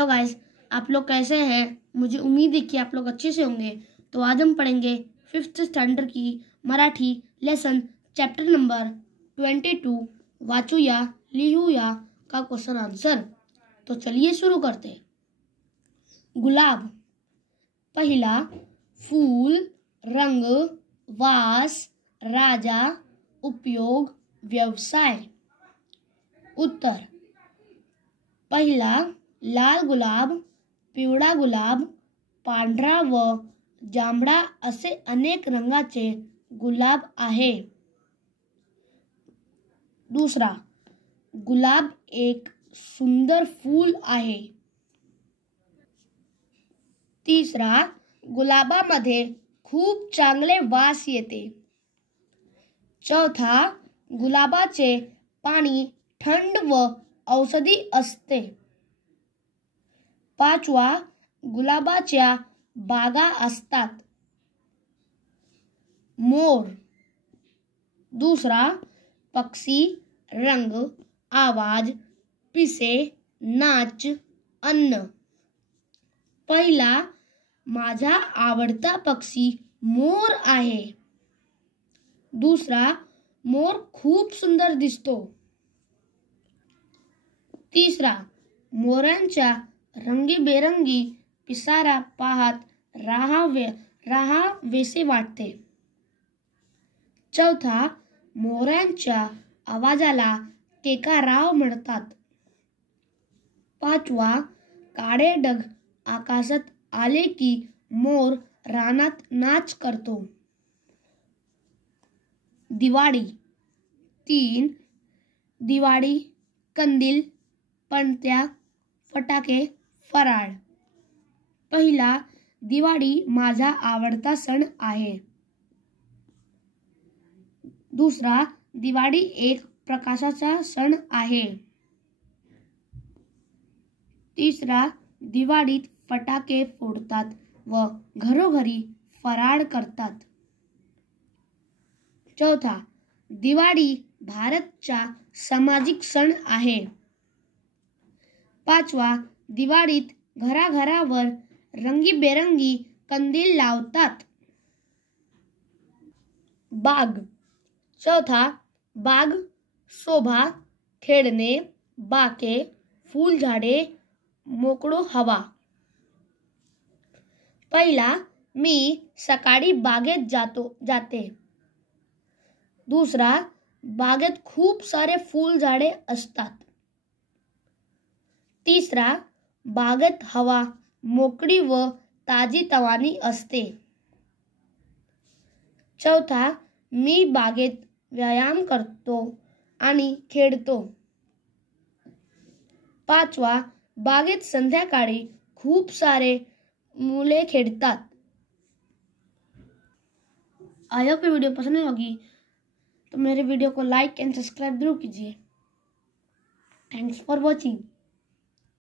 Hello guys, आप लोग कैसे हैं। मुझे उम्मीद है कि आप लोग अच्छे से होंगे। तो आज हम पढ़ेंगे 5th स्टैंडर्ड की मराठी लेसन चैप्टर नंबर 22 वाचूया लिहूया का क्वेश्चन आंसर। तो चलिए शुरू करते हैं। गुलाब। पहला, फूल, रंग, वास, राजा, उपयोग, व्यवसाय। उत्तर। पहिला, लाल गुलाब, पिवळा गुलाब, पांढरा व जांभळा असे अनेक रंगाचे गुलाब आहे। दुसरा, गुलाब एक सुंदर फूल आहे। तिसरा, गुलाबामध्ये खूप चांगले वास येते। चौथा, गुलाबाचे पाणी थंड व औषधी असते। पाचवा, गुलाबाच्या बागा असतात। मोर। दूसरा, पक्षी, रंग, आवाज, पिसे, नाच, अन्न। पहिला, माझा आवडता पक्षी मोर आहे। दूसरा, मोर खूप सुंदर दिसतो। तिसरा, मोरांच्या रंगीबेरंगी पिसारा पाहत राहावेसे वाटते। चौथा, मोरांच्या आवाजाला केकाराव म्हणतात। पाचवा, काळे ढग आकाशात आले की मोर रानात नाच करतो। दिवाळी। 3, दिवाळी, कंदील, पणत्या, फटाके, फराळ। पहिला, दिवाळी माझा आवडता सण आहे। दुसरा, दिवाळी एक प्रकाशाचा सण आहे। तिसरा, दिवाळीत फटाके फोडतात व घरोघरी फराळ करतात। चौथा, दिवाळी भारतचा सामाजिक सण आहे। पाचवा, दिवाळीत घराघरावर रंगीबेरंगी कंदील लावतात। बाग। चौथा, बाग, शोभा, खेळणे, बाके, फुलझाडे, मोकळो हवा। पहिला, मी सकाळी बागेत जाते। दूसरा, बागेत खूप सारे फुलझाडे असतात। तिसरा, बागेत हवा मोकळी व ताजीतवानी असते। चौथा, मी बागेत व्यायाम करतो आणि खेळतो। पाचवा, बागेत संध्याकाळी खूप सारे मुले खेळतात। आई होप ये वीडियो पसंद होगी तो मेरे वीडियो को लाइक एंड सब्सक्राइब जरूर कीजिए। Thanks for watching.